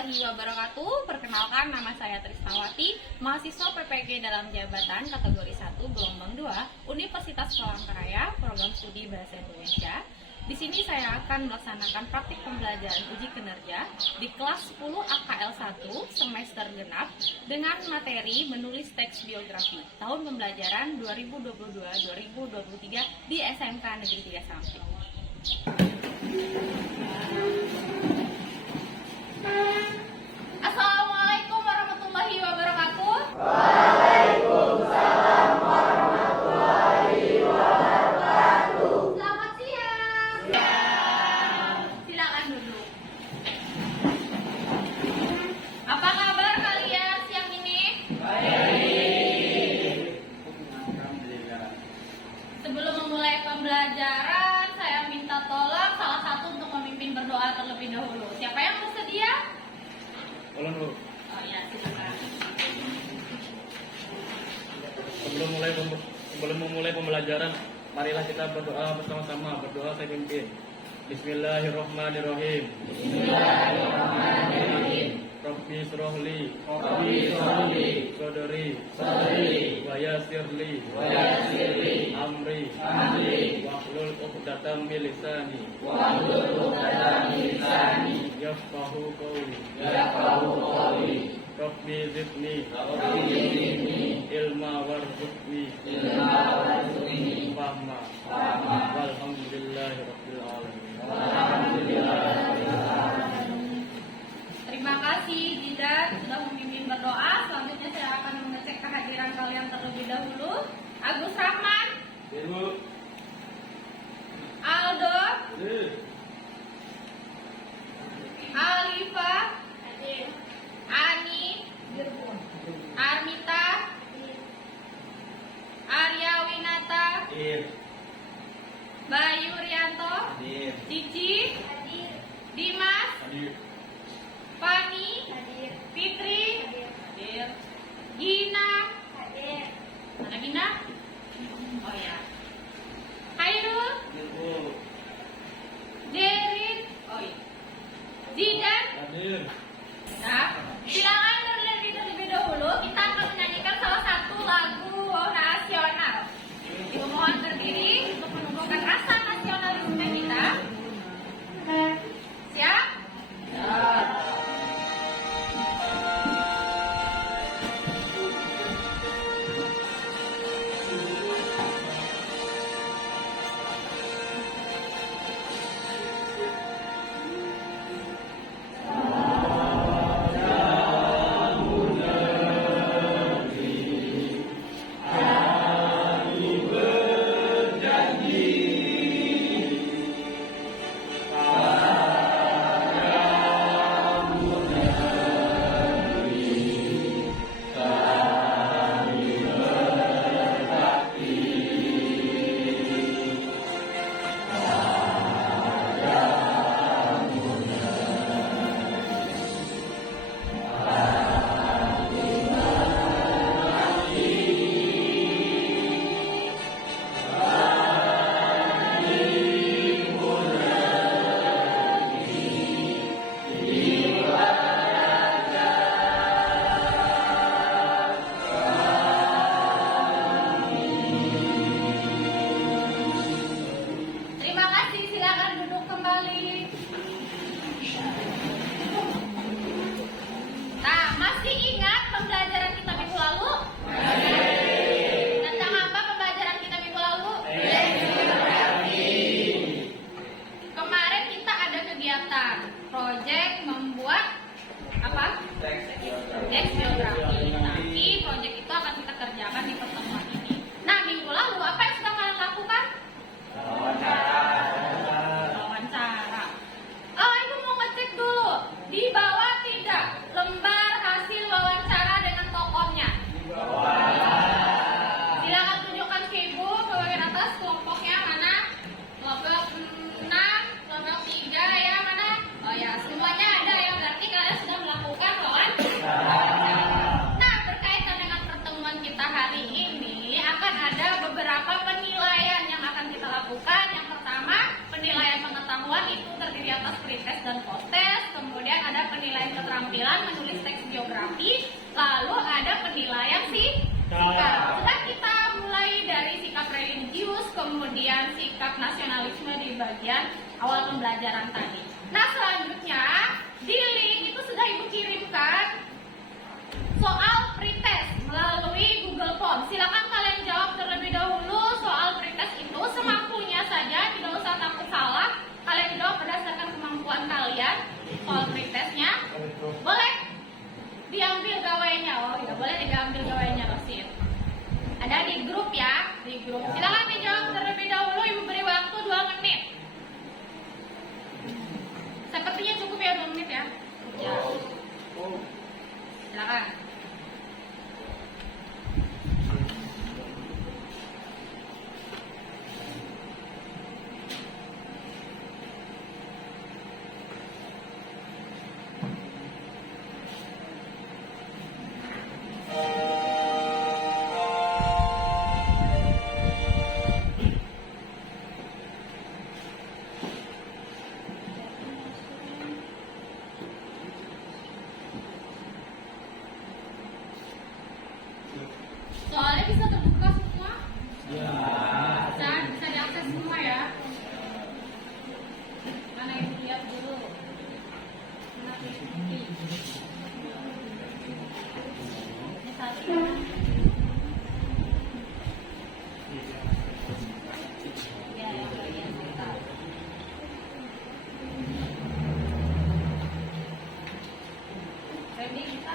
warahmatullahi wabarakatuh. Perkenalkan, nama saya Trisnawati, mahasiswa PPG dalam jabatan kategori 1 gelombang 2 Universitas Palangkaraya, program studi Bahasa Indonesia. Di sini saya akan melaksanakan praktik pembelajaran uji kinerja di kelas 10 AKL 1 semester genap dengan materi menulis teks biografi tahun pembelajaran 2022-2023 di SMK Negeri 3 Samping. Assalamualaikum warahmatullahi wabarakatuh. Waalaikumsalam warahmatullahi wabarakatuh. Selamat siang. Silakan duduk. Apa kabar kalian siang ini? Baik. Sebelum memulai pembelajaran, saya minta tolong salah satu untuk memimpin berdoa terlebih dahulu. Siapa yang bersedia? Tolong dulu. Oh ya, silakan. Sebelum memulai pembelajaran, marilah kita berdoa bersama-sama. Berdoa saya pimpin. Bismillahirrahmanirrahim. Bismillahirrahmanirrahim. Rabbi srohli Rabbi sholli Sodori sadri Wayasirli wa yassirli Amri amri Wahlul uqdatam min lisani wahlul 'uqdatam min lisani Yafqahu qawli yafqahu qawli. Rabbi zidni Rabbi zidni ilma warzuqni ilma warzuqni fahma fahma. Walhamdulillahi rabbil alamin. Terima kasih Jidan sudah memimpin berdoa. Selanjutnya saya akan mengecek kehadiran kalian terlebih dahulu. Agus Rahman, Ibu. Aldo, Alifa, Ani, Armita, Arya Winata, Bayu Rianto, Cici, Dimas, Fani, Fitri, Gina, mana Gina? Oh ya, Hairul, Jerin, oh iya, Zidan. Nah, silakan terlebih dahulu kita akan menyanyikan salah satu lagu nasional. Ibu mohon berdiri untuk menumbuhkan rasa nasionalisme kita. Siap? Terima kasih, silakan duduk kembali. Nah, masih ingat pembelajaran kita minggu lalu? Tentang apa pembelajaran kita minggu lalu? Kemarin kita ada kegiatan proyek membuat apa? Teks biografi. Nanti proyek itu akan kita kerjakan di pertemuan ini. Nah, minggu lalu apa yang sudah kalian lakukan? Wawancara. Oh, ibu mau ngecek dulu. Di bawah tidak lembar hasil wawancara dengan tokohnya. Silakan tunjukkan ke ibu ke bagian atas kelompoknya mana? Kelompok 6, kelompok 3 ya mana? Oh ya, semuanya ada ya. Berarti kalian sudah melakukan wawancara. Nah, di atas pretest dan posttest, kemudian ada penilaian keterampilan menulis teks biografi, lalu ada penilaian sikap. Sudah kita mulai dari sikap religius, kemudian sikap nasionalisme di bagian awal pembelajaran tadi. Nah, selanjutnya di link itu sudah Ibu kirimkan soal pretest melalui Google Form. Silakan kalian jawab terlebih dahulu soal pretest itu semampunya saja, tidak usah takut salah. Kalian jawab berdasarkan kemampuan kalian. Soal pretestnya boleh diambil gawainya. Oh ya, boleh diambil gawainya, Rosin. Ada di grup ya, di grup. Silakan dijawab terlebih dahulu. Ibu beri waktu 2 menit. Sepertinya cukup ya 2 menit ya. Ya. Silakan. Soalnya bisa terbuka semua? Ya. Bisa diakses semua ya? Mana Ibu lihat dulu? Mana PPT? Ini satu ya? Ya, yang bagian kita. Ready kita?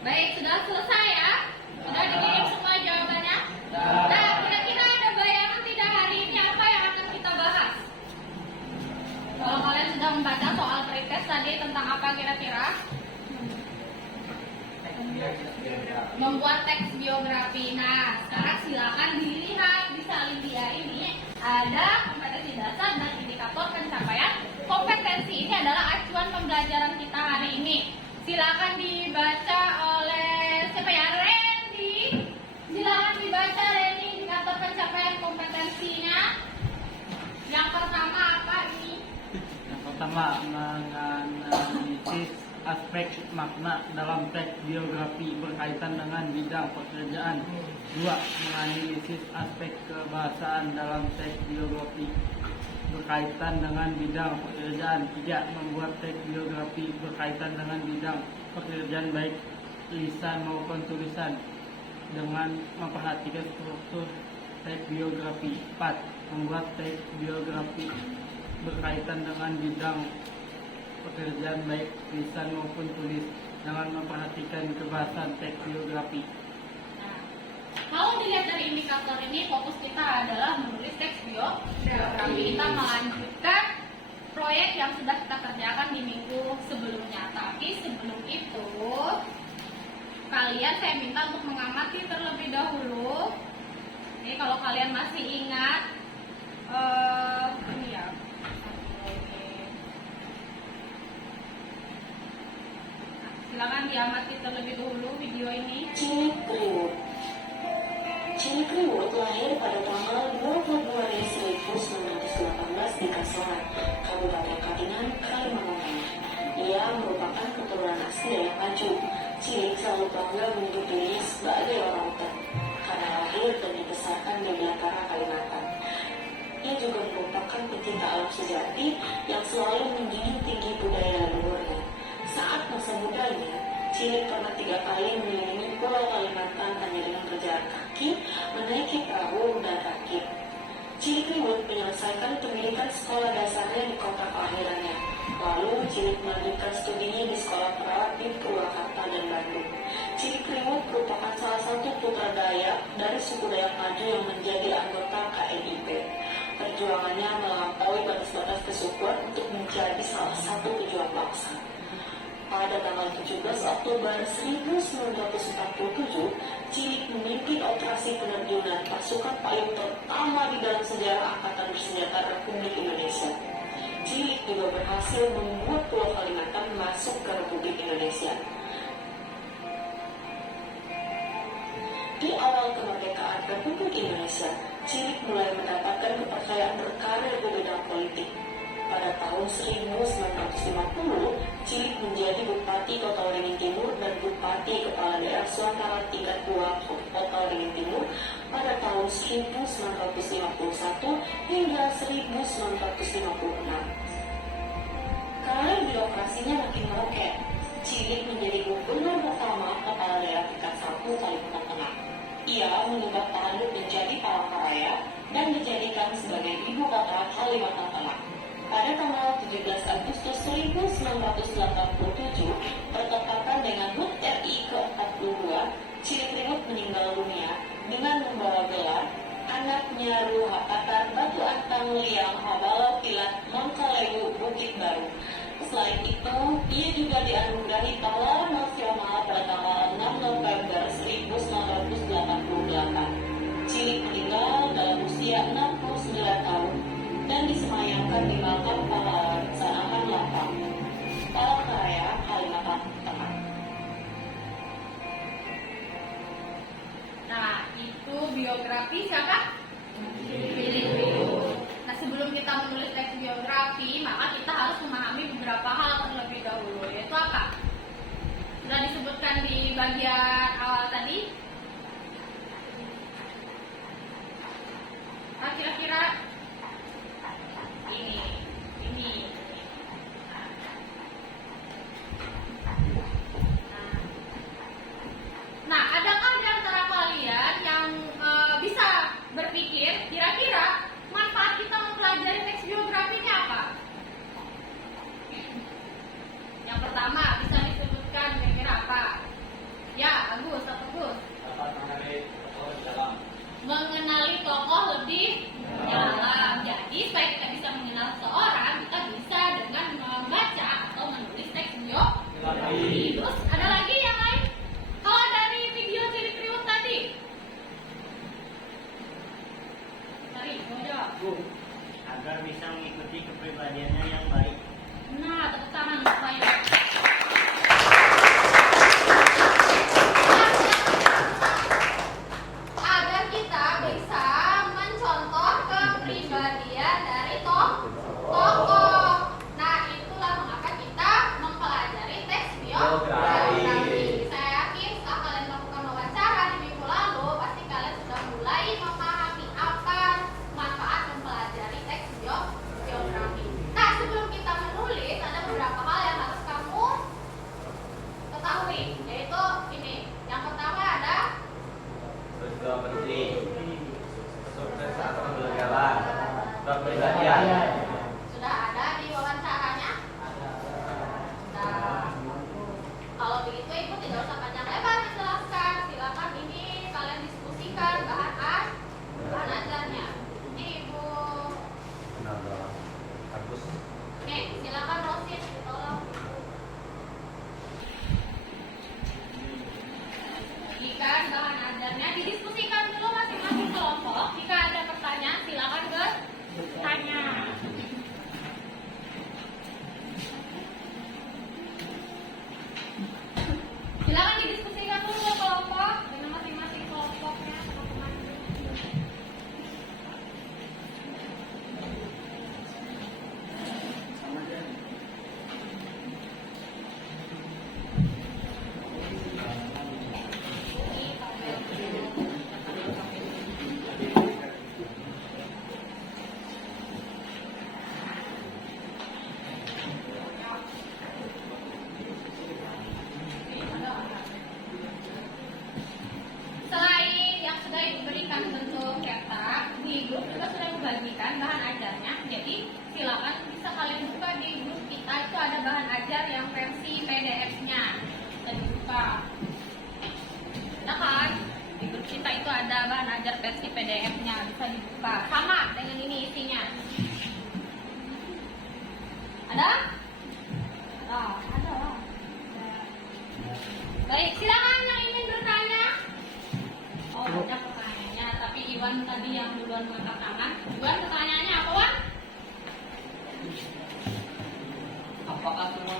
Baik, sudah selesai ya? Sudah dikirim semua jawabannya? Nah, kira-kira ada bayangan tidak hari ini apa yang akan kita bahas? Kalau kalian sudah membaca soal pretest tadi tentang apa kira-kira? Membuat teks biografi. Nah, sekarang silakan dilihat di Salindia ini ada kompetensi dasar dan indikator pencapaian kompetensi. Ini adalah acuan pembelajaran kita hari ini. Silakan dibaca oleh siapa ya? Randy. Silakan dibaca Randy indikator pencapaian kompetensinya. Yang pertama apa ini? Yang pertama, menganalisis aspek makna dalam teks biografi berkaitan dengan bidang pekerjaan. 2. Menganalisis aspek kebahasaan dalam teks biografi berkaitan dengan bidang pekerjaan. 3. Membuat teks biografi berkaitan dengan bidang pekerjaan baik lisan maupun tulisan dengan memperhatikan struktur teks biografi. 4. Membuat teks biografi berkaitan dengan bidang pekerjaan baik lisan maupun tulis dengan memperhatikan kebahasaan teks biografi. Nah, kalau dilihat dari indikator ini, fokus kita adalah menulis teks biografi. Kita melanjutkan proyek yang sudah kita kerjakan di minggu sebelumnya. Tapi sebelum itu, kalian saya minta untuk mengamati terlebih dahulu. Ini kalau kalian masih ingat, ini ya. Silakan diamati terlebih dahulu video ini. Cilik Kriwut. Cilik Kriwut lahir pada tanggal 22 Mei 1918 di Kasohan, Kabupaten Katingan, Kalimantan Tengah. Ia merupakan keturunan asli Dayak Maju. Cilik selalu bangga menyebut dirinya sebagai orang hutan karena lahir dan dibesarkan di Belantara, Kalimantan. Ia juga merupakan pecinta alam sejati yang selalu menjunjung tinggi budaya leluhurnya. Saat masa mudanya, Cilik pernah 3 kali mengelilingi Pulau Kalimantan hanya dengan berjalan kaki, menaiki perahu dan rakit. Cilik Kriwut menyelesaikan pendidikan sekolah dasarnya di kota kelahirannya. Lalu Cilik melanjutkan studinya di sekolah perawat di Purwakarta dan Bandung. Cilik Kriwut merupakan salah satu putra Dayak dari suku Dayak Maju yang menjadi anggota KNIP. Perjuangannya melampaui batas-batas kesukuan untuk menjadi salah satu pejuang bangsa. Pada tanggal 17 Oktober 1947, Cilik memimpin operasi penerjunan pasukan payung pertama di dalam sejarah Angkatan Bersenjata Republik Indonesia. Cilik juga berhasil membuat Pulau Kalimantan masuk ke Republik Indonesia. Di awal kemerdekaan Republik Indonesia, Cilik mulai mendapatkan kepercayaan berkarir di bidang politik. Pada tahun 1950, Cilik menjadi Bupati Kota Waringin Timur dan Bupati Kepala Daerah Sumatera tingkat 2 Kota Waringin Timur pada tahun 1951 hingga 1956. Karir birokrasinya makin meroket. Cilik menjadi gubernur pertama Kepala Daerah tingkat 1 Kalimantan Tengah. Ia mengubah Taluk menjadi Palangkaraya dan dijadikan sebagai ibu kota Kalimantan Tengah. Pada tanggal 17 Agustus 1987, bertepatan dengan HUT RI ke-42, Cilik Riwut meninggal dunia dengan membawa gelar anaknya Ruha Patar Batu Antang Liang Habalau Kilat Mangkalewu Bukit Baru. Selain itu, ia juga dianugerahi pahlawan nasional pada tanggal 6 November 1988. Cilik meninggal dalam usia 69 tahun dan disemayamkan di makam pahlawan Sanahan Lapang, Palangkaraya, Kalimantan Tengah. Nah, itu biografi siapa? Cilik Riwut. Nah, sebelum kita menulis teks biografi, maka kita harus memahami beberapa hal terlebih dahulu, yaitu apa? Sudah disebutkan di bagian awal tadi. Kira-kira ini. Nah, adakah di antara kalian yang bisa berpikir kira-kira manfaat kita mempelajari teks biografi ini apa? Yang pertama bisa disebutkan kira-kira apa? Ya, Agus, Agus. Dapat mengenai tokoh dalam. Mengenali tokoh lebih dalam. Jadi supaya kita bisa mengenal seorang, kita bisa dengan membaca atau menulis teks biografi. Terus ada lagi yang lain? Kalau dari video Cilik Riwut tadi, Mari, mau jawab. Agar bisa mengikuti kepribadiannya yang baik. Nah, tepuk tangan untuk saya. Agar kita bisa mencontoh kepribadian dari tokoh. Nah, itulah mengapa kita mempelajari teks biografi. Saya yakin setelah kalian melakukan wawancara di minggu lalu, pasti kalian sudah mulai memahami apa manfaat mempelajari teks biografi. Nah, sebelum kita menulis, ada beberapa hal yang harus kamu ketahui, yaitu ini. Yang pertama ada Peristiwa penting. Kesuksesan pembelajaran. Kepribadian. sudah ada di wawancaranya. Nah, kalau begitu Ibu tidak usah panjang lebar menjelaskan. Silakan ini kalian diskusikan bahan ajarnya. Ini Ibu. Agus. Oke, silakan Rosin, tolong. Jika bahan ajarnya didiskusikan dulu masing-masing kelompok. Jika ada pertanyaan, silakan bertanya. Silakan didiskusikan dulu kelompok dengan masing-masing kelompoknya. Selain yang sudah diberikan bentuk cetak, di grup juga sudah membagikan bahan ajarnya. Jadi silakan bisa kalian buka di grup kita, itu ada bahan ajar yang versi PDF-nya. Bisa dibuka. Ada kan? Di grup kita itu ada bahan ajar versi PDF-nya, bisa dibuka. Sama dengan ini isinya. Ada? Oh, ada lah. Baik, silakan yang ingin bertanya. Oh, banyak pertanyaannya, tapi Iwan tadi yang duluan mengangkat tangan. Iwan, pertanyaannya apa, Wan? Apakah semua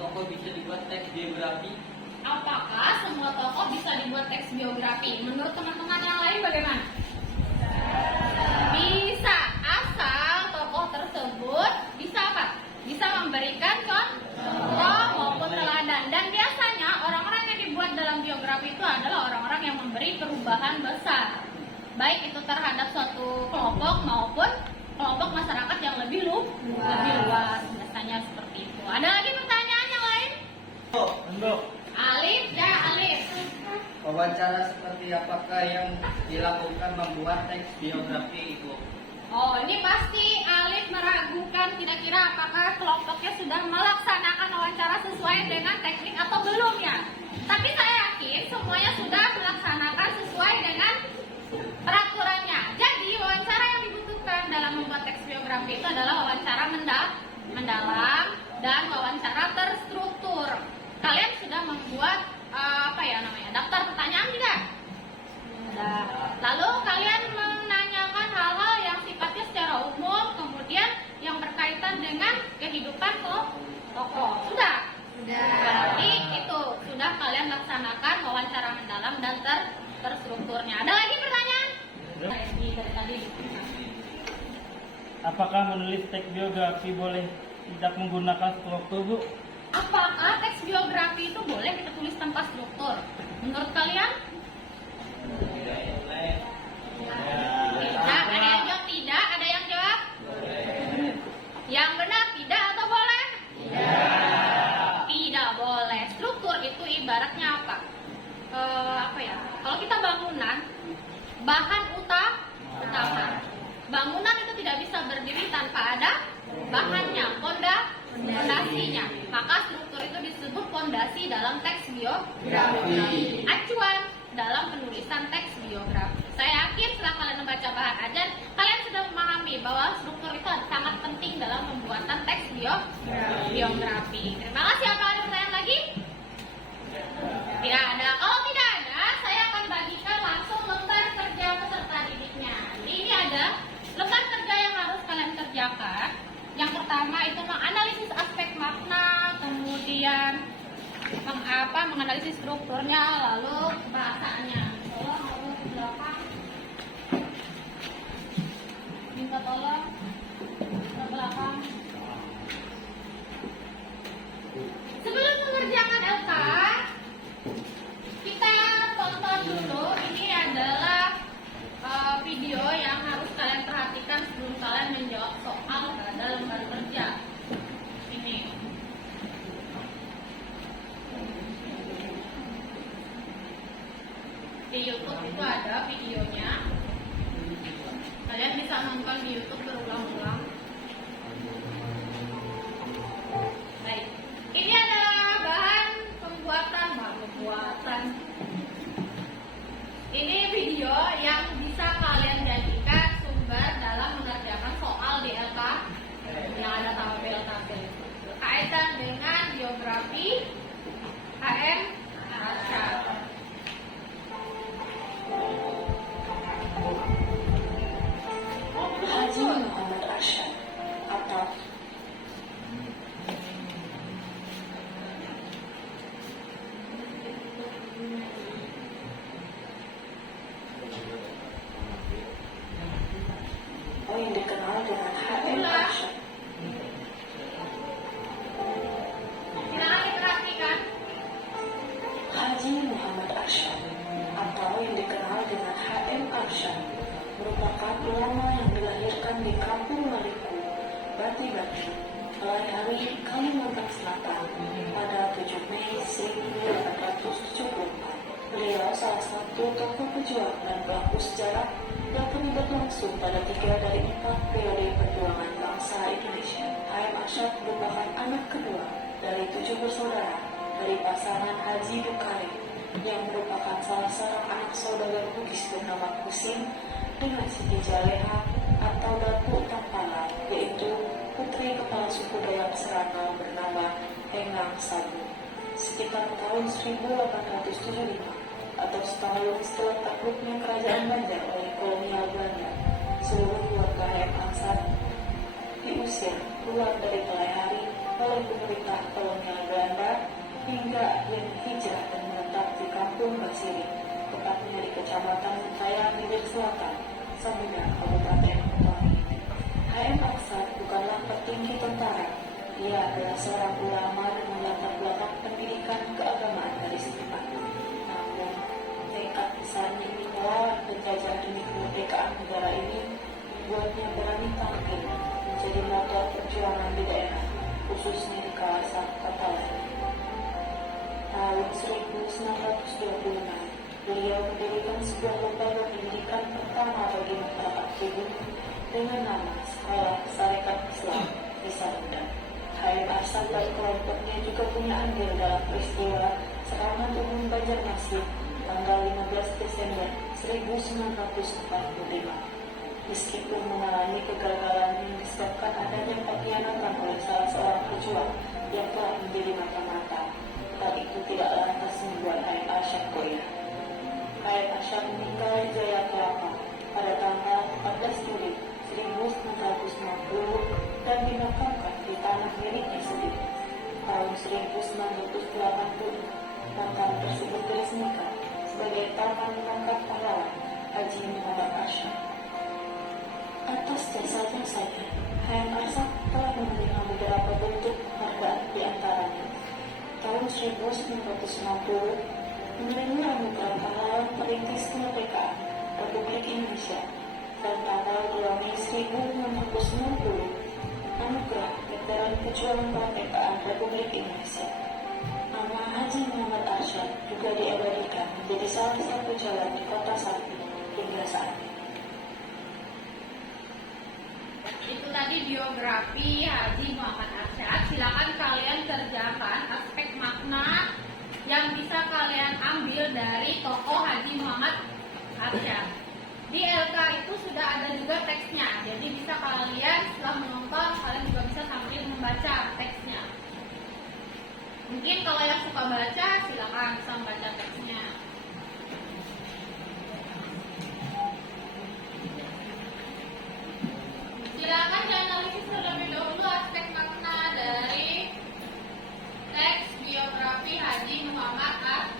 tokoh tokoh bisa dibuat teks biografi? Apakah semua tokoh bisa dibuat teks biografi? Menurut teman-teman yang lain bagaimana? Bisa, asal tokoh tersebut bisa apa? Bisa memberikan contoh maupun teladan. Dan biasanya orang-orang yang dibuat dalam biografi itu adalah orang-orang yang memberi perubahan besar, baik itu terhadap suatu kelompok maupun kelompok masyarakat yang lebih luas. Biasanya seperti itu. Ada lagi pertanyaan yang lain? Untuk Alif, ya Alif. Wawancara seperti apakah yang dilakukan membuat teks biografi itu? Oh, ini pasti Alif meragukan kira-kira apakah kelompoknya sudah melaksanakan wawancara sesuai dengan teknik atau belum ya. Tapi saya yakin semuanya sudah melaksanakan sesuai dengan peraturannya. Jadi wawancara yang dibutuhkan dalam membuat teks biografi itu adalah wawancara mendalam dan wawancara terstruktur. Kalian sudah membuat daftar pertanyaan tidak? Sudah. Lalu kalian menanyakan hal-hal yang sifatnya secara umum, kemudian yang berkaitan dengan kehidupan tokoh. Sudah? Sudah. Berarti itu sudah kalian laksanakan wawancara mendalam dan terstrukturnya. Ada lagi pertanyaan? Dari tadi. apakah menulis teks biografi boleh tidak menggunakan struktur, Bu? Apakah teks biografi itu boleh kita tulis tanpa struktur? Menurut kalian? Tidak. Ada yang jawab tidak, ada yang jawab? Yang benar tidak atau boleh? Tidak boleh. Struktur itu ibaratnya apa? Kalau kita bangunan, bahan utama. Bangunan itu tidak bisa berdiri tanpa ada bahannya, fondasinya. Maka struktur itu disebut fondasi dalam teks biografi. Acuan dalam penulisan teks biografi. Saya yakin setelah kalian membaca bahan ajar, kalian sudah memahami bahwa struktur itu sangat penting dalam pembuatan teks biografi. Terima kasih. Apa ada pertanyaan lagi? Tidak ada. Kalau tidak ada, saya akan bagikan langsung lembar kerja peserta didiknya. Jadi ini ada lembar kerja yang harus kalian kerjakan. Yang pertama itu menganalisis aspek makna, kemudian menganalisis strukturnya, lalu bahasanya. Tolong harus ke belakang. Minta tolong ke belakang. Sebelum mengerjakan LK, kita tonton dulu. Ini adalah video yang harus kalian perhatikan sebelum kalian menjawab soal pada lembar kerja. Ini. Di YouTube itu ada videonya. Kalian bisa nonton di YouTube berulang-ulang. Baik. Ini adalah bahan pembuatan. Ini video yang bisa kalian jadikan sumber dalam mengerjakan soal di LK yang ada tabel-tabel berkaitan dengan biografi HM Arsyad. Haji Muhammad Arsyad atau yang dikenal dengan HM Arsyad. Silakan diperhatikan. Haji Muhammad Arsyad atau yang dikenal dengan HM Arsyad merupakan ulama yang dilahirkan di Kampung Maliku, Bati-Bati, Hari Kalimantan Selatan pada 7 Mei 1874. Beliau salah satu tokoh pejuang dan pelaku sejarah yang terlibat langsung pada 3 dari 4 periode perjuangan bangsa Indonesia. HM Arsyad merupakan anak kedua dari 7 bersaudara dari pasangan Haji Bukhari yang merupakan salah seorang anak saudagar Bugis bernama Kusim dengan Siti Jaleha atau Datu Tampala, yaitu putri kepala suku Dayak Serana bernama Hengang Sabu. Sekitar tahun 1875 atau setahun setelah takluknya kerajaan Banjar oleh kolonial Belanda, seluruh keluarga HM Arsyad diusir keluar dari Balai Hari oleh pemerintah kolonial Belanda Selatan, Samudra, Kabupaten Betawi. HM Arsad bukanlah petinggi tentara. Ia adalah seorang ulama dan mendapat belakang pendidikan keagamaan dari setempat. Namun, tekad besarnya ingin melawan penjajah demi kemerdekaan negara ini membuatnya berani tampil menjadi motor perjuangan di daerah, khususnya di kawasan Katalan. Tahun 1926, beliau mendirikan sebuah lembaga pendidikan pertama bagi masyarakat pribumi dengan nama Sekolah Sarekat Islam di Samudra. HM Arsad dan kelompoknya juga punya andil dalam peristiwa serangan umum Banjarmasin tanggal 15 Desember 1945. Meskipun mengalami kegagalan yang disebabkan adanya pengkhianatan oleh salah seorang pejuang yang telah menjadi mata-mata, hal itu tidak lantas membuat HM Arsad goyah. HM Arsad meninggal di Jayakarta pada tanggal 14 Juli 1990 dan dimakamkan di tanah miliknya sendiri. Tahun 1980, makam tersebut diresmikan sebagai Taman Makam Pahlawan Haji Muhammad Arsad. Atas jasa-jasanya, HM Arsad telah menerima beberapa bentuk penghargaan di antaranya. Tahun 1960, menerima anugerah pahlawan perintis kemerdekaan Republik Indonesia, dan tanggal 2 Mei 1990, anugerah veteran perjuangan kemerdekaan Republik Indonesia. Nama Haji Muhammad Arsad juga diabadikan menjadi salah satu jalan di Kota Sapi hingga saat ini. Itu tadi biografi Haji Muhammad Arsad. Silakan kalian kerjakan aspek makna yang bisa kalian ambil dari tokoh Haji Muhammad Arsad. Di LK itu sudah ada juga teksnya, jadi bisa kalian setelah menonton kalian juga bisa sambil membaca teksnya. Mungkin kalau yang suka baca silakan bisa membaca teksnya. Silakan dianalisis terlebih dahulu aspek makna dari teks biografi Haji Muhammad Arsad.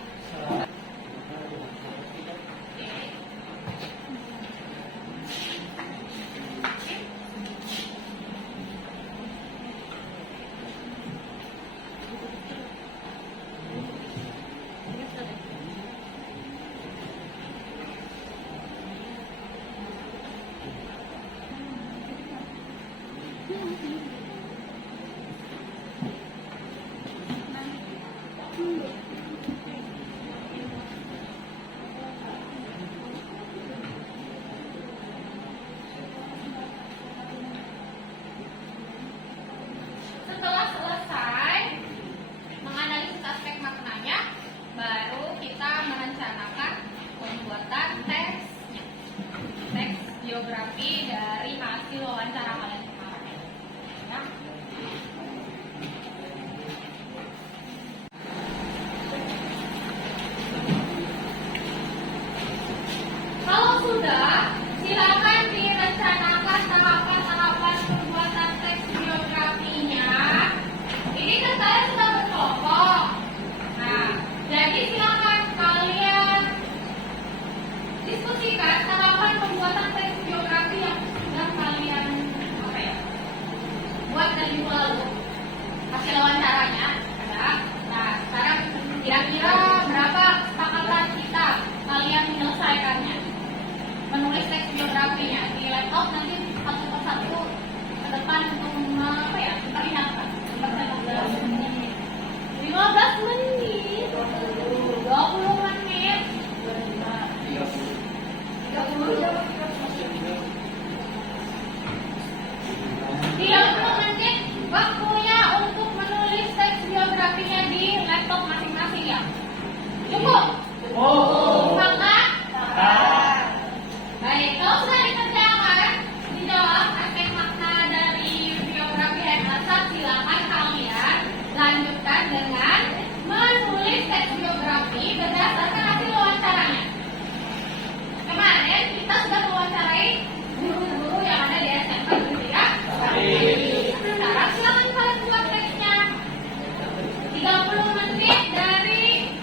Setelah selesai menganalisis aspek maknanya, baru kita merencanakan pembuatan teksnya. Teks biografi dari hasil wawancara kalian kemarin. Ya. Kalau sudah, silakan direncanakan tahapan-tahapan pembuatan teks biografinya. Ini kan saya sudah berkelompok. Nah, jadi silakan kalian diskusikan tahapan pembuatan teks biografi yang sudah kalian buat dari minggu lalu. Hasil wawancaranya ada. Nah, sekarang kira-kira berapa kesepakatan kita kalian menyelesaikannya? Menulis teks biografinya di laptop, nanti satu persatu ke depan untuk kita lihatkan. 15 menit, 20 menit, 30 menit waktunya untuk menulis teks biografinya di laptop masing-masing ya. Cukup? Sepakat? Baik, kalau sudah dikerjakan, dijawab aspek makna dari biografi HM Arsad, silakan kalian lanjutkan dengan menulis teks biografi berdasarkan hasil wawancaranya. Kemarin kita sudah mewawancarai guru-guru yang ada di SMK gitu ya. Sekarang silakan kalian buat teksnya. 30 menit dari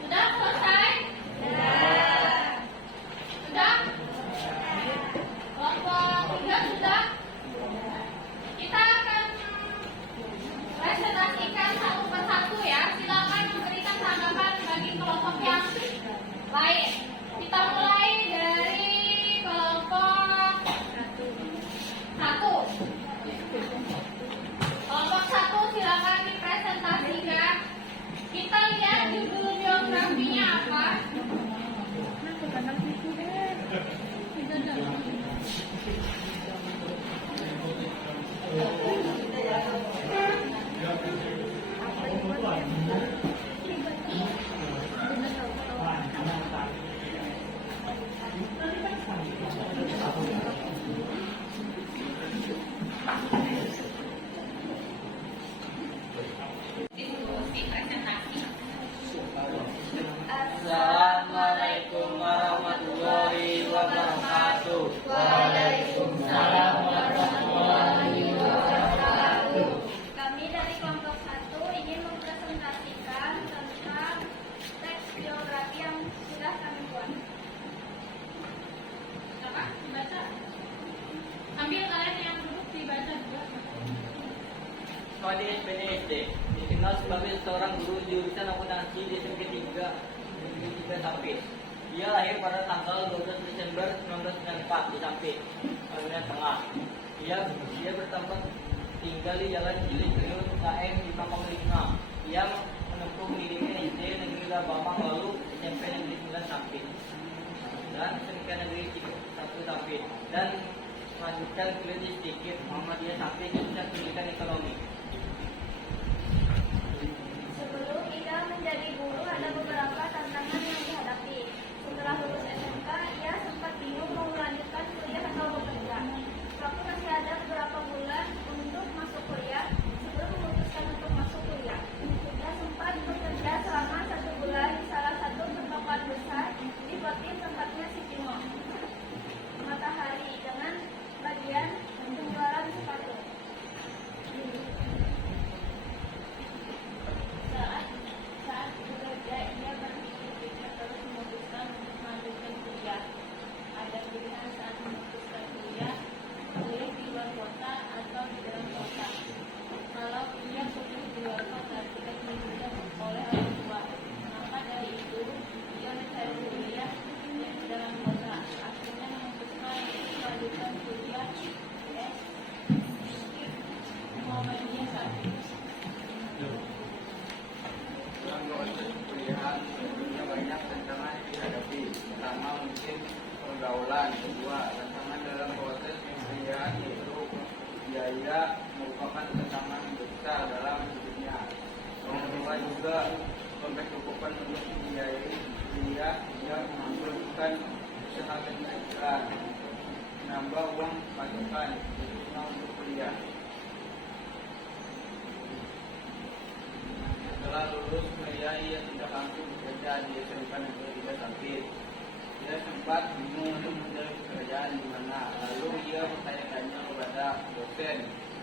Sudah selesai? Sudah? Kelompok 3 sudah? Kita akan presentasikan satu persatu ya. Silakan memberikan tanggapan bagi kelompok yang lain. Kita mulai dari kelompok 1. Kelompok 1 silakan dipresentasikan. Kita lihat judul biografinya apa. Diskusi presentasi. Assalamualaikum warahmatullahi wabarakatuh. Waalaikumsalam warahmatullahi wabarakatuh. Kami dari kelompok 1 ingin mempresentasikan tentang teks biografi yang sudah kami buat. Apa? Dibaca. Ambil kalian yang duduk dibaca juga. Kode SPDSD dikenal sebagai seorang guru jurusan akuntansi di SMP 3 Sampit. Dia lahir pada tanggal 12 Desember 1994 di Sampit, Kalimantan Tengah. Dia bertempat tinggal di Jalan Cilikriwut KM di Pangkal 5. Dia menempuh pendidikan SD Negeri Labamang lalu SMP Negeri 9 Sampit dan SMK Negeri 1 Sampit dan melanjutkan kuliah di sedikit Muhammadiyah Sampit jurusan pendidikan ekonomi. Sebelum Ida menjadi guru ada beberapa tantangan yang dihadapi. Setelah lulus SMK, ia sempat bingung mau melanjutkan kuliah atau bekerja. Waktu masih ada beberapa bulan untuk masuk kuliah sebelum memutuskan untuk masuk kuliah. Ia sempat bekerja selama 1 bulan di salah satu tempat besar di Kotim, tempatnya Sitimo Matahari dengan bagian penjualan sepatu. Saat bekerja, ia berpikir-pikir terus memutuskan untuk melanjutkan kuliah. Ada pilihan saat memutuskan kuliah di luar kota atau di dalam kota. Kalau ia kuliah di luar kota, tidak dimudahkan oleh orang tua. Maka dari itu, ia mencari kuliah yang di dalam kota. Akhirnya memutuskan untuk melanjutkan kuliah di Muhammadiyah Sampit. Dalam proses perkuliahan tentunya banyak tantangan yang dihadapi. Pertama mungkin pergaulan, kedua tantangan dalam proses perkuliahan itu biaya merupakan tantangan besar dalam hidupnya. Orang tua juga berkecukupan untuk membiayai kuliah yang membutuhkan usaha kenaikan, menambah uang pasukan untuk kuliah. lulus kuliah ia tidak langsung bekerja di SMK Negeri 3 Sampit. Ia sempat bingung untuk mencari pekerjaan di mana. Lalu ia bertanya-tanya kepada dosen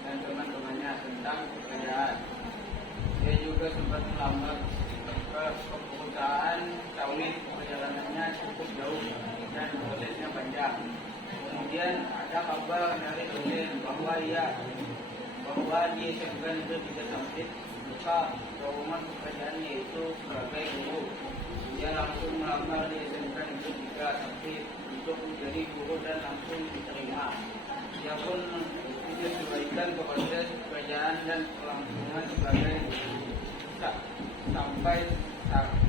dan teman-temannya tentang pekerjaan. Dia juga sempat melamar ke perusahaan sawit. Perjalanannya cukup jauh dan prosesnya panjang. Kemudian ada kabar dari dosen bahwa di SMK Negeri 3 Sampit buka lowongan pekerjaan yaitu sebagai guru. Dia langsung melamar di SMK Negeri 3 Sampit untuk menjadi guru dan langsung diterima. Dia pun menyesuaikan proses pekerjaan dan kelangsungan sebagai sampai sekarang.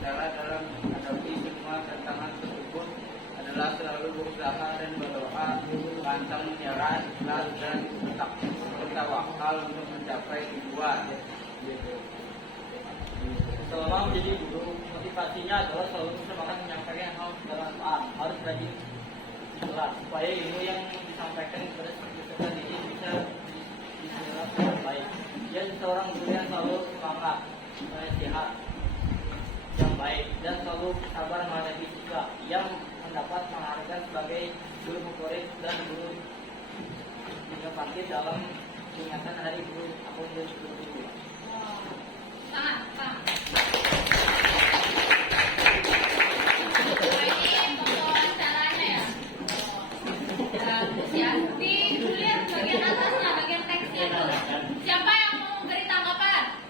Cara dalam menghadapi semua tantangan tersebut adalah selalu berusaha dan berdoa, pantang menyerah, ikhlas dan bertawakal untuk mencapai tujuan. Selama menjadi guru, motivasinya adalah selalu semangat menyampaikan hal bermanfaat, harus rajin kelas supaya ilmu yang disampaikan kepada peserta didik bisa diserap dengan baik. Dia seorang guru yang selalu semangat, nasihat yang baik dan selalu sabar menghadapi siswa yang mendapat penghargaan sebagai guru favorit dan guru inovatif dalam peringatan Hari Guru tahun 2022. Tangan. Bagus ya. Dilihat bagian atasnya, bagian teksnya itu. Siapa yang mau beri tanggapan?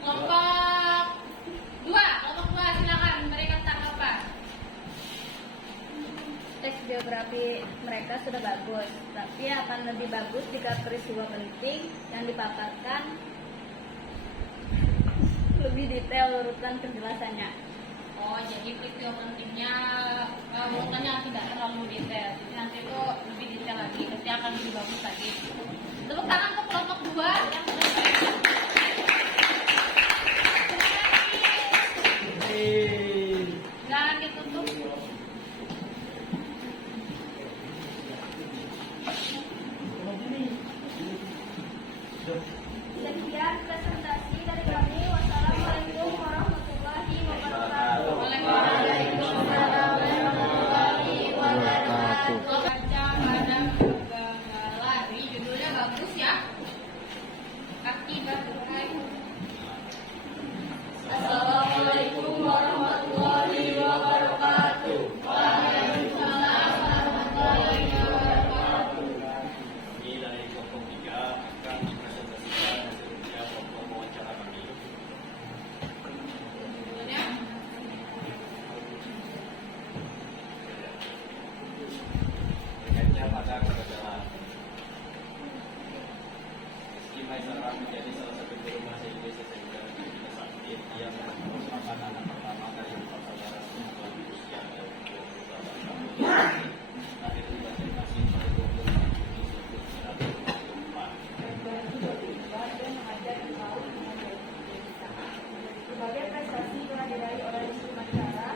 Kelompok 2 silakan memberikan tanggapan. Teks biografi mereka sudah bagus, tapi akan lebih bagus jika peristiwa penting yang dipaparkan lebih detail urutan penjelasannya. Oh, jadi peristiwa pentingnya urutannya tidak terlalu detail. Jadi nanti itu lebih detail lagi, pasti akan lebih bagus lagi. Tepuk tangan ke kelompok 2 yang silakan ditutup. Sekian presentasi dari kami. Wassalamualaikum warahmatullahi wabarakatuh. Waalaikumsalam warahmatullahi wabarakatuh. Baca pada lari, judulnya bagus ya. Kaki bergerak. Assalamualaikum warahmatullahi wabarakatuh. Waalaikumsalam warahmatullahi wabarakatuh. Ini dari kelompok 3 akan mempresentasikan hasilnya kelompok wawancara kami. Judulnya Berikutnya pada kegagalan. Meski Maisarah menjadi salah satu guru bahasa Inggris SMK Negeri 3 Sampit, ia merupakan anak pertama dari 4 saudara semua berusia dari 28 tahun. Lahir di Banjarmasin pada 26 Juni 1924. Berbagai prestasi telah diraih oleh Yusuf Mansara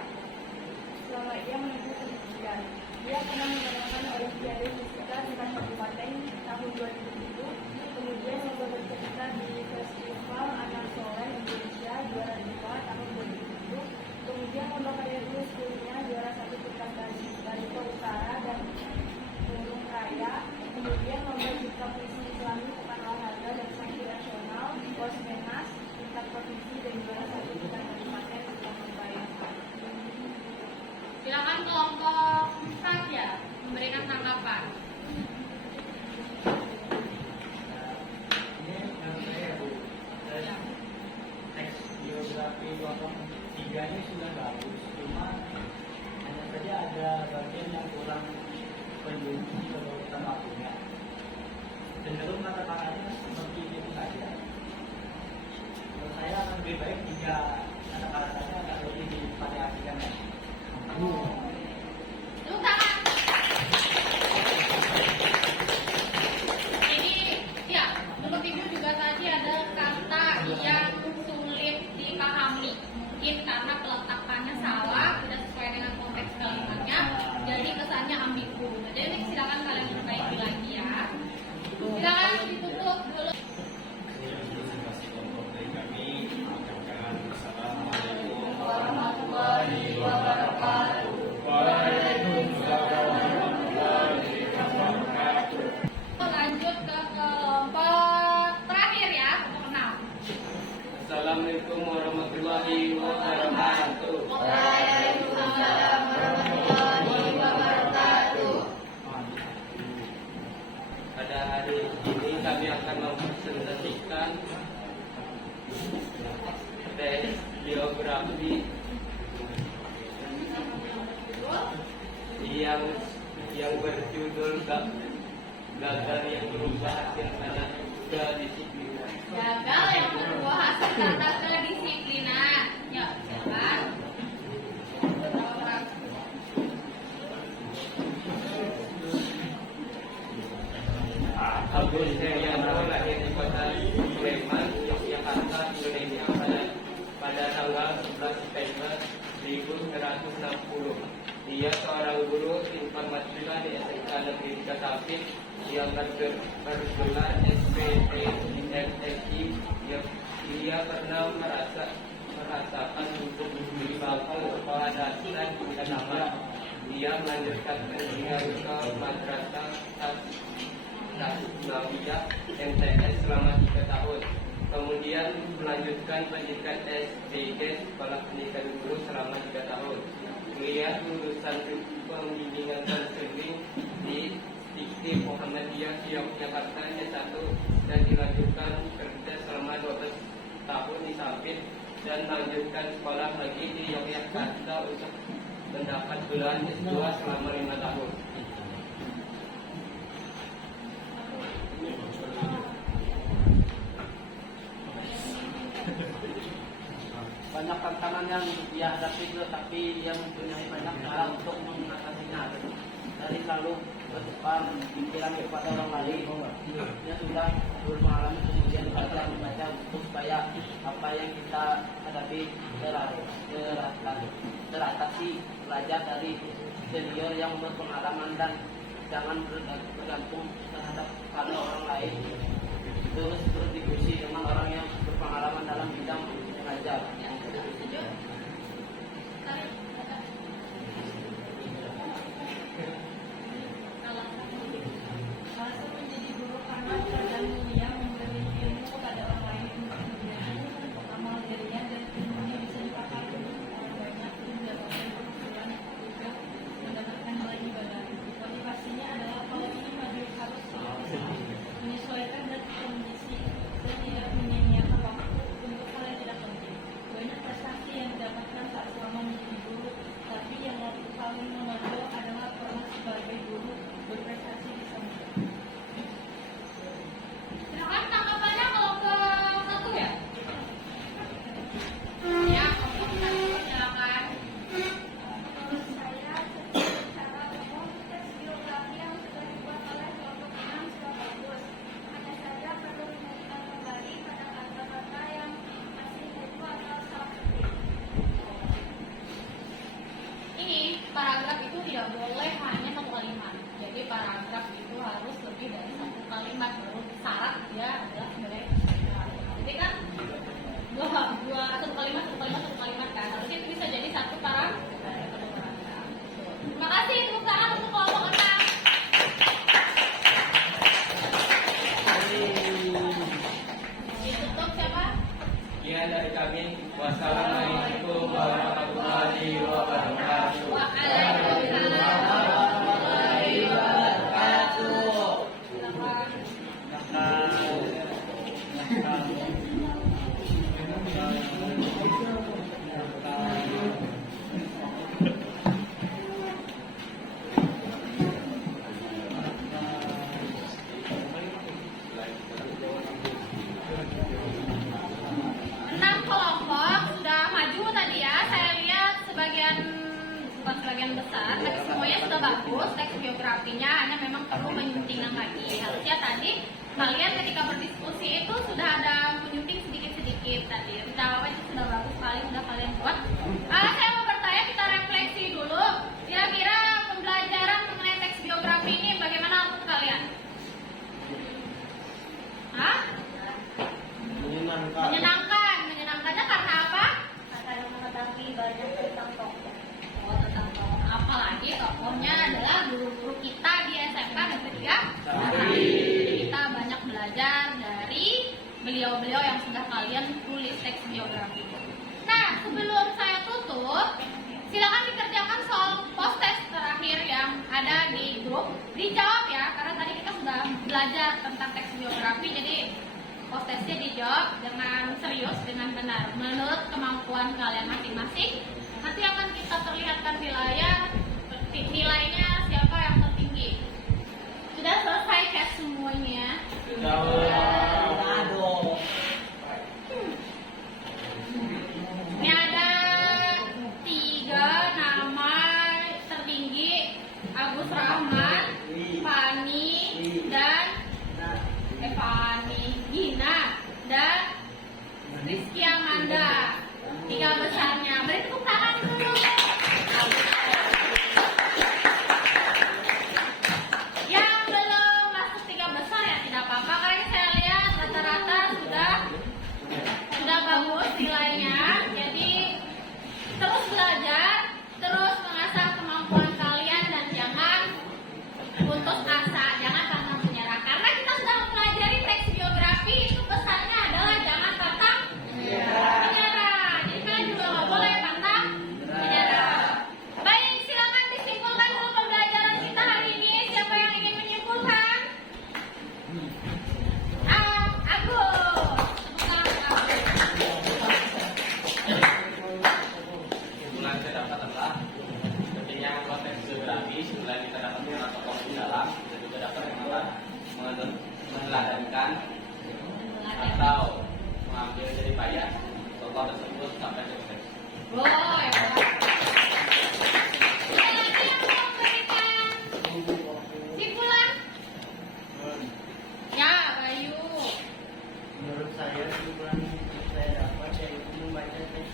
selama ia menempuh pendidikan. Dia pernah memenangkan Olimpiade Fisika tingkat kabupaten tahun 2007, kemudian lomba bercerita di Festival Anak Soleh Indonesia juara 2 tahun 2007, kemudian lomba karya tulis kuliah juara 1 tingkat Barito Utara dan Burung Raya, kemudian lomba cipta puisi Islami pekan olahraga dan sanksi nasional Posmenas tingkat provinsi dan juara 1 tingkat kabupaten Sulawesi Barat. silakan kelompok 4 ya memberikan tanggapan. Ini yang saya Bu, teks biografi kelompok 3 ini sudah bagus, cuma hanya saja ada bagian yang kurang penjelasan berurutan waktunya. Cenderung kata-katanya seperti itu saja. Menurut saya akan lebih baik jika kata-katanya agak lebih divariasikan. Tepuk tangan. Ini ya, menurut Ibu juga tadi ada kata yang sulit dipahami. Mungkin karena peletakannya salah, tidak sesuai dengan konteks kalimatnya, jadi kesannya ambigu. Jadi silakan kalian perbaiki lagi ya. Silakan ditutup dulu. Presentasi kelompok dari kami akan Wassalamualaikum warahmatullahi wabarakatuh. Pada hari ini kami akan mempresentasikan tes biografi yang berjudul gagal yang berubah hasil karena kedisiplinan. Gagal yang membawa hasil karena kedisiplinan. Ya, silakan. Agus Herianto lahir di kota Sleman, Yogyakarta, Indonesia pada tanggal 11 September 1960. Dia seorang guru informatika di SMK Negeri 3 Tapik yang bergelar SPTSI. Dia pernah merasakan untuk di bangku sekolah dasar di Kedamar. Dia melanjutkan pendidikan ke Madrasah Tasnawiyah MTS selama 3 tahun. Kemudian melanjutkan pendidikan SDG Sekolah Pendidikan Guru selama 3 tahun. Beliau lulusan pembimbingan konseling di Dikti Muhammadiyah Yogyakarta S1 dan dilanjutkan kerja selama 12 tahun di Sampit dan melanjutkan sekolah lagi di Yogyakarta untuk mendapat gelar S2 selama 5 tahun. Banyak tantangan yang dia hadapi, tetapi dia mempunyai banyak cara untuk mengatasinya. Dari selalu berdepan pikiran kepada orang lain, dia sudah berpengalaman kemudian belajar membaca buku supaya apa yang kita hadapi teratasi. Belajar dari senior yang berpengalaman dan jangan bergantung terhadap pada orang lain. Terus berdiskusi dengan orang yang berpengalaman dalam bidang mengajar. Alasan menjadi guru karena pekerjaan mulia memberi ilmu kepada orang lain untuk kemudian amal dirinya dan ilmunya bisa dipakai untuk orang banyak mendapatkan keberhasilan juga mendapatkan nilai ibadah. Motivasinya adalah kalau ini maju harus menyesuaikan dan kondisi dan tidak menyia-nyiakan waktu untuk hal yang tidak penting. Banyak prestasi yang didapatkan saat selama menjadi guru, tapi yang paling menonjol adalah pernah sebagai guru berprestasi di sana. Silakan tanggapannya kalau ke satu ya. Ya, oke, silakan. Menurut saya, secara umum tes biografi yang sudah dibuat oleh kelompok 6 sudah bagus. Hanya saja perlu diingatkan kembali pada kata-kata yang masih keliru atau salah ketik. Ini paragraf itu tidak boleh hanya satu kalimat. Jadi paragraf itu harus lebih dari satu kalimat. Baru syarat dia adalah sebagai paragraf. Jadi kan satu kalimat kan. Harusnya itu bisa jadi satu paragraf. Terima kasih tepuk tangan untuk kelompok 6. Ditutup siapa? Sekian dari kami. Wassalamualaikum warahmatullahi wabarakatuh. Waalaikumsalam warahmatullahi wabarakatuh. Silakan. Enam kelompok sudah maju tadi ya. Saya lihat bukan sebagian besar, tapi semuanya sudah bagus. Teks biografinya hanya memang perlu menyuntingan lagi. Harusnya tadi kalian ketika berdiskusi itu sudah ada menyunting sedikit-sedikit tadi. Tidak apa itu sudah bagus sekali, sudah kalian buat. Saya mau bertanya, kita refleksi dulu. Kira-kira pembelajaran mengenai teks biografi ini bagaimana menurut kalian? Hah? Menyenangkannya karena apa? Karena mengetahui banyak tentang tokoh. Oh, tentang tokoh. Apalagi tokohnya adalah guru-guru kita di SMK Negeri 3. Jadi kita banyak belajar dari beliau-beliau yang sudah kalian tulis teks biografi. Nah, sebelum saya tutup, silakan dikerjakan soal post test terakhir yang ada di grup. Dijawab ya, karena tadi kita sudah belajar tentang teks biografi, jadi post testnya dijawab dengan serius, dengan benar, menurut kemampuan kalian masing-masing. Nanti akan kita perlihatkan di layar nilainya siapa yang tertinggi. Sudah selesai chat semuanya. Aduh. Ini ada 3 nama tertinggi: Agus Rahman, Fani, dan Fani, Gina, dan Rizky Amanda. 3 besarnya. Beri tepuk tangan dulu. Yang belum masuk 3 besar ya tidak apa-apa, karena saya lihat rata-rata sudah bagus nilainya. Jadi terus belajar, terus mengasah kemampuan kalian, dan jangan putus asa, jangan pantang menyerah. Karena kita sudah mempelajari teks biografi, itu pesannya adalah jangan pantang menyerah. Jadi kalian juga nggak boleh pantang menyerah. Baik, silakan disimpulkan dulu pembelajaran kita hari ini. Siapa yang ingin menyimpulkan? Agus. Kesimpulan saya dapat adalah pentingnya konteks biografi. Selain kita dapat mengenal tokoh di dalam, kita juga dapat meneladankan atau mengambil dari payah tokoh tersebut sampai sukses. Boy. Ada lagi yang mau memberikan simpulan? Ya, Bayu. Menurut saya, kesimpulan yang saya dapat yaitu membaca teks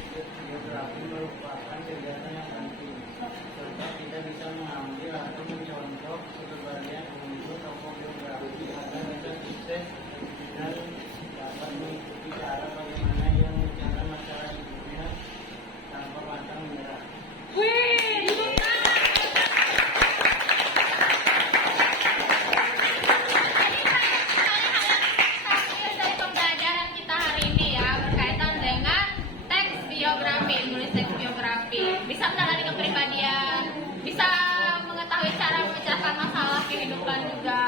biografi merupakan kegiatan yang penting, serta kita bisa mengambil atau mencontoh kepribadian untuk tokoh biografi agar kita sukses dan dapat mengikuti cara bagaimana ia mengejar masalah hidupnya tanpa pantang menyerah. Wih, tepuk tangan. Jadi banyak sekali hal yang kita ambil dari pembelajaran kita hari ini ya, berkaitan dengan teks biografi, menulis teks biografi. Bisa mengenali kepribadian, bisa mengetahui cara memecahkan masalah kehidupan juga.